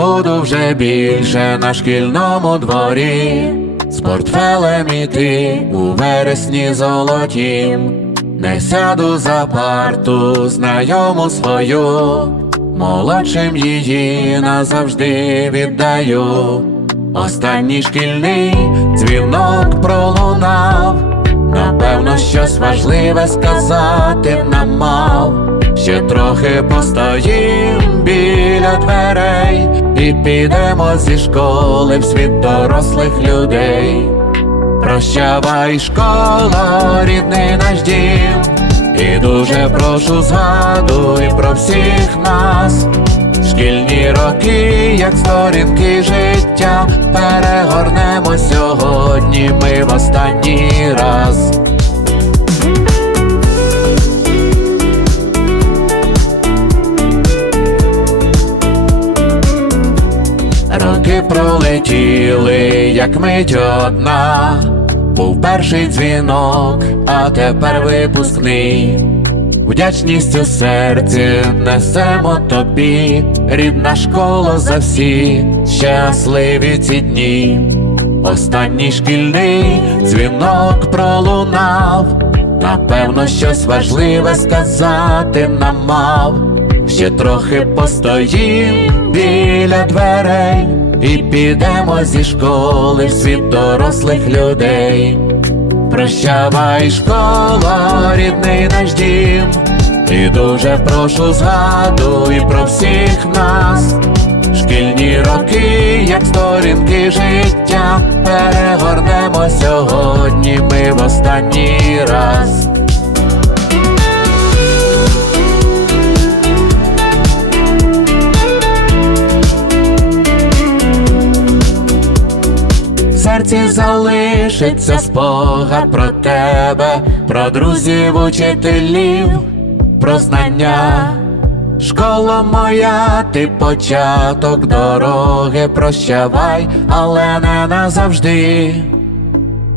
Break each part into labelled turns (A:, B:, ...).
A: буду вже більше на шкільному дворі, з портфелем іти у вересні золотім, не сяду за парту, знайому свою, молодшим її назавжди віддаю. Останній шкільний дзвінок пролунав, напевно, щось важливе сказати нам мав. Ще трохи постоїм біля дверей і підемо зі школи в світ дорослих людей. Прощавай, школа, рідний наш дім, і дуже прошу згадуй про всіх нас. Шкільні роки, як сторінки життя, перегорнемо сьогодні ми в останній раз. Пролетіли, як мить одна, був перший дзвінок, а тепер випускний. Вдячність у серці несемо тобі, рідна школа за всі щасливі ці дні. Останній шкільний дзвінок пролунав, напевно, щось важливе сказати нам мав. Ще трохи постоїм біля дверей і підемо зі школи в світ дорослих людей. Прощавай, школа, рідний наш дім, і дуже прошу згадуй про всіх нас. Шкільні роки, як сторінки життя, перегорнемо сьогодні ми в останній раз. Серці залишиться спогад про тебе, про друзів, учителів, про знання. Школа моя, ти початок дороги, прощавай, але не назавжди.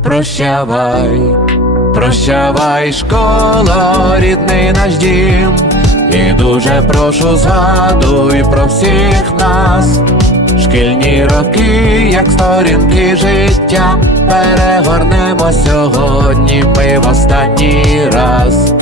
A: Прощавай, прощавай, школа, рідний наш дім. І дуже прошу згадуй про всіх нас. Шкільні роки, як сторінки життя, перегорнемо сьогодні ми в останній раз.